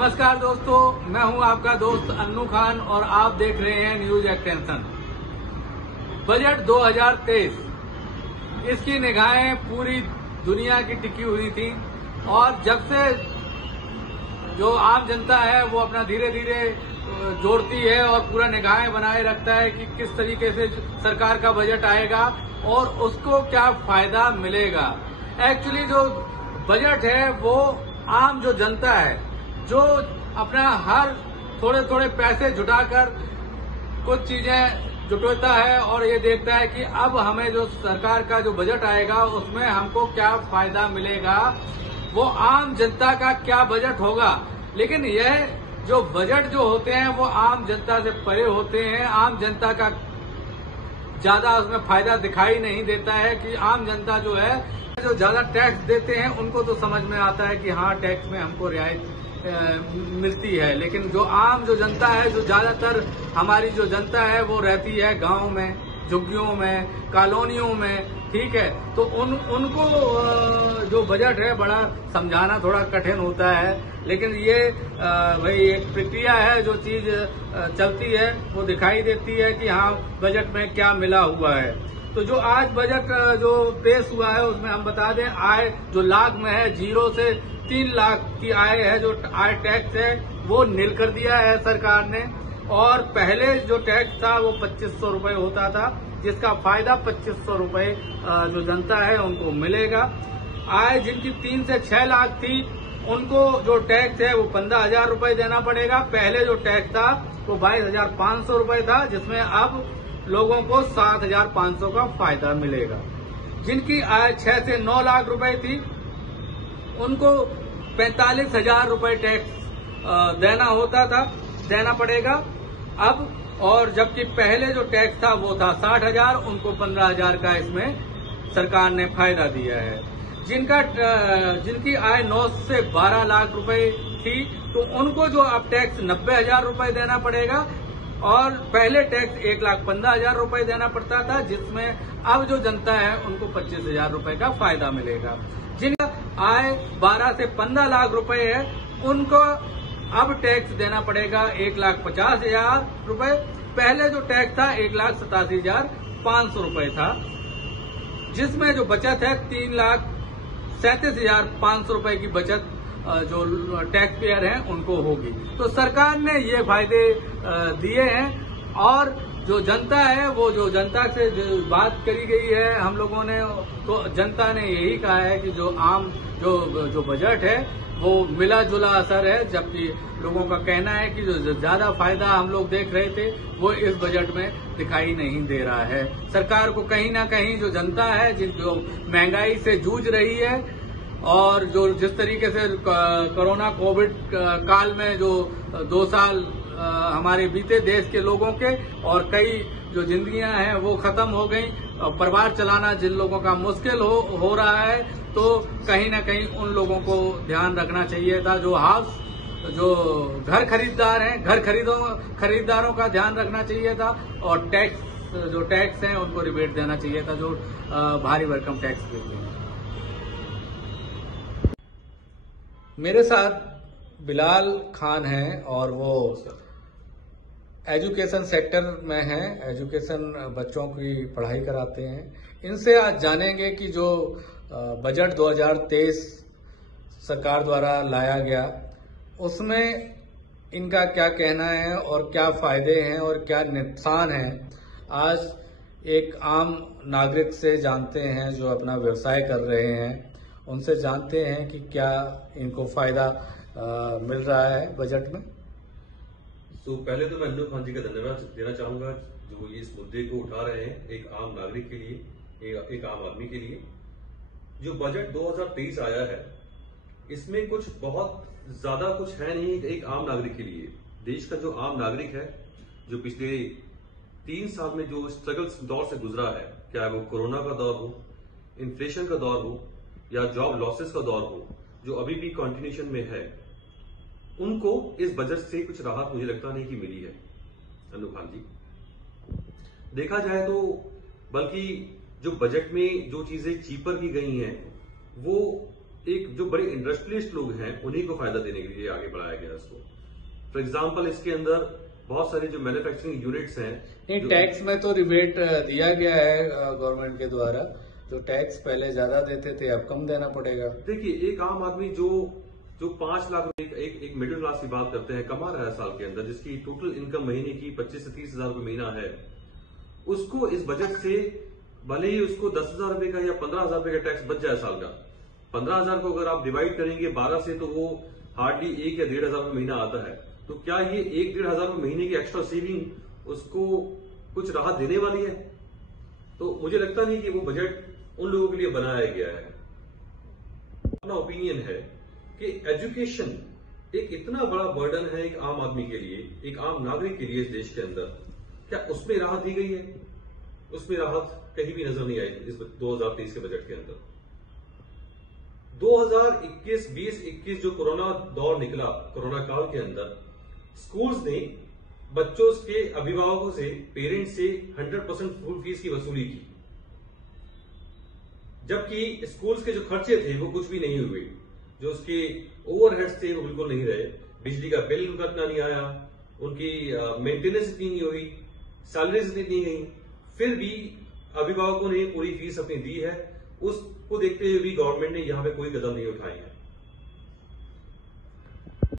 नमस्कार दोस्तों, मैं हूं आपका दोस्त अन्नू खान और आप देख रहे हैं न्यूज एक्सटेंशन। बजट 2023 इसकी निगाहें पूरी दुनिया की टिकी हुई थी और जब से जो आम जनता है वो अपना धीरे धीरे जोड़ती है और पूरा निगाहें बनाए रखता है कि किस तरीके से सरकार का बजट आएगा और उसको क्या फायदा मिलेगा। एक्चुअली जो बजट है वो आम जो जनता है जो अपना हर थोड़े थोड़े पैसे जुटाकर कुछ चीजें जुटाता है और ये देखता है कि अब हमें जो सरकार का जो बजट आएगा उसमें हमको क्या फायदा मिलेगा, वो आम जनता का क्या बजट होगा। लेकिन यह जो बजट जो होते हैं वो आम जनता से परे होते हैं। आम जनता का ज्यादा उसमें फायदा दिखाई नहीं देता है कि आम जनता जो है जो ज्यादा टैक्स देते हैं उनको तो समझ में आता है कि हाँ टैक्स में हमको रियायत मिलती है। लेकिन जो आम जो जनता है, जो ज्यादातर हमारी जो जनता है वो रहती है गांव में, झुग्गियों में, कॉलोनियों में, ठीक है, तो उनको जो बजट है बड़ा समझाना थोड़ा कठिन होता है। लेकिन ये भाई एक प्रक्रिया है, जो चीज चलती है वो दिखाई देती है कि हाँ बजट में क्या मिला हुआ है। तो जो आज बजट जो पेश हुआ है उसमें हम बता दें, आय जो लाख में है 0 से 3 लाख की आय है, जो आय टैक्स है वो नील कर दिया है सरकार ने। और पहले जो टैक्स था वो 2500 रुपए होता था, जिसका फायदा 2500 रुपए जो जनता है उनको मिलेगा। आय जिनकी 3 से 6 लाख थी उनको जो टैक्स है वो 15,000 रुपए देना पड़ेगा। पहले जो टैक्स था वो 22,500 रुपए था, जिसमें अब लोगों को 7,500 का फायदा मिलेगा। जिनकी आय 6 से 9 लाख रुपए थी उनको 45,000 रुपए टैक्स देना पड़ेगा अब। और जबकि पहले जो टैक्स था वो था 60,000, उनको 15,000 का इसमें सरकार ने फायदा दिया है। जिनकी आय 9 से 12 लाख रुपए थी तो उनको जो अब टैक्स 90,000 रुपए देना पड़ेगा और पहले टैक्स 1,15,000 रुपए देना पड़ता था, जिसमें अब जो जनता है उनको 25,000 रुपए का फायदा मिलेगा। जिनका आय 12 से 15 लाख रुपए है उनको अब टैक्स देना पड़ेगा 1,50,000 रुपए। पहले जो टैक्स था 1,87,500 रुपए था, जिसमें जो बचत है 3,37,500 रुपए की बचत जो टैक्स पेयर हैं उनको होगी। तो सरकार ने ये फायदे दिए हैं और जो जनता है वो जो जनता से जो बात करी गई है हम लोगों ने, तो जनता ने यही कहा है कि जो आम जो बजट है वो मिला जुला असर है, जबकि लोगों का कहना है कि जो ज्यादा फायदा हम लोग देख रहे थे वो इस बजट में दिखाई नहीं दे रहा है। सरकार को कहीं ना कहीं जो जनता है जो महंगाई से जूझ रही है और जो जिस तरीके से कोरोना कोविड काल में जो 2 साल हमारे बीते देश के लोगों के और कई जो जिंदगियां हैं वो खत्म हो गई, परिवार चलाना जिन लोगों का मुश्किल हो रहा है, तो कहीं ना कहीं उन लोगों को ध्यान रखना चाहिए था। जो घर खरीदार हैं, घर खरीदारों का ध्यान रखना चाहिए था और टैक्स हैं उनको रिबेट देना चाहिए था, जो भारी भरकम टैक्स देते हैं। मेरे साथ बिलाल खान हैं और वो एजुकेशन सेक्टर में हैं, एजुकेशन बच्चों की पढ़ाई कराते हैं। इनसे आज जानेंगे कि जो बजट 2023 सरकार द्वारा लाया गया उसमें इनका क्या कहना है और क्या फायदे हैं और क्या नुकसान हैं। आज एक आम नागरिक से जानते हैं जो अपना व्यवसाय कर रहे हैं, उनसे जानते हैं कि क्या इनको फायदा मिल रहा है बजट में। तो पहले तो मैं अन्नू खान जी का धन्यवाद देना चाहूंगा जो ये इस मुद्दे को उठा रहे हैं एक आम नागरिक के लिए, एक आम आदमी के लिए। जो बजट 2023 आया है इसमें कुछ बहुत ज्यादा कुछ है नहीं एक आम नागरिक के लिए। देश का जो आम नागरिक है जो पिछले 3 साल में जो स्ट्रगल दौर से गुजरा है, चाहे वो कोरोना का दौर हो, इन्फ्लेशन का दौर हो या जॉब लॉसेस का दौर हो, जो अभी भी कंटिन्यूएशन में है, उनको इस बजट से कुछ राहत मुझे लगता नहीं कि मिली है। अन्नू खान जी, देखा जाए तो बल्कि जो बजट में जो चीजें चीपर की गई हैं वो एक जो बड़े इंडस्ट्रियलिस्ट लोग हैं उन्हीं को फायदा देने के लिए आगे बढ़ाया गया इसको। फॉर एग्जाम्पल इसके अंदर बहुत सारे जो मैन्युफैक्चरिंग यूनिट्स हैं, नहीं टैक्स में तो रिबेट दिया गया है गवर्नमेंट के द्वारा, जो टैक्स पहले ज्यादा देते थे अब कम देना पड़ेगा। देखिए एक आम आदमी जो 5 लाख एक मिडिल क्लास की बात करते हैं, कमा रहा है साल के अंदर, जिसकी टोटल इनकम महीने की 25 से 30 हजार रुपये महीना है, उसको इस बजट से भले ही उसको 10,000 रुपए का या 15,000 रुपए का टैक्स बच जाए साल का, 15,000 को अगर आप डिवाइड करेंगे 12 से तो वो हार्डली 1 या 1,500 रुपए महीना आता है। तो क्या ये 1-1,500 रुपए महीने की एक्स्ट्रा सेविंग उसको कुछ राहत देने वाली है? तो मुझे लगता नहीं कि वो बजट उन लोगों के लिए बनाया गया है। अपना ओपिनियन है कि एजुकेशन एक इतना बड़ा बर्डन है एक आम आदमी के लिए, एक आम नागरिक के लिए इस देश के अंदर, क्या उसमें राहत दी गई है? उसमें राहत कहीं भी नजर नहीं आई इस 2023 के बजट के अंदर। 2021 जो कोरोना दौर निकला, कोरोना काल के अंदर स्कूल्स ने बच्चों के अभिभावकों से, पेरेंट्स से 100% स्कूल फीस की वसूली की, जबकि स्कूल्स के जो खर्चे थे वो कुछ भी नहीं हुए, जो उसके ओवरहेड्स थे वो बिल्कुल नहीं रहे, बिजली का बिल उनका इतना नहीं आया, उनकी मेंटेनेंस इतनी नहीं हुई, सैलरीज इतनी नहीं गई, फिर भी अभिभावकों ने पूरी फीस अपनी दी है। उसको देखते हुए भी गवर्नमेंट ने यहां पे कोई कदम नहीं उठाए हैं।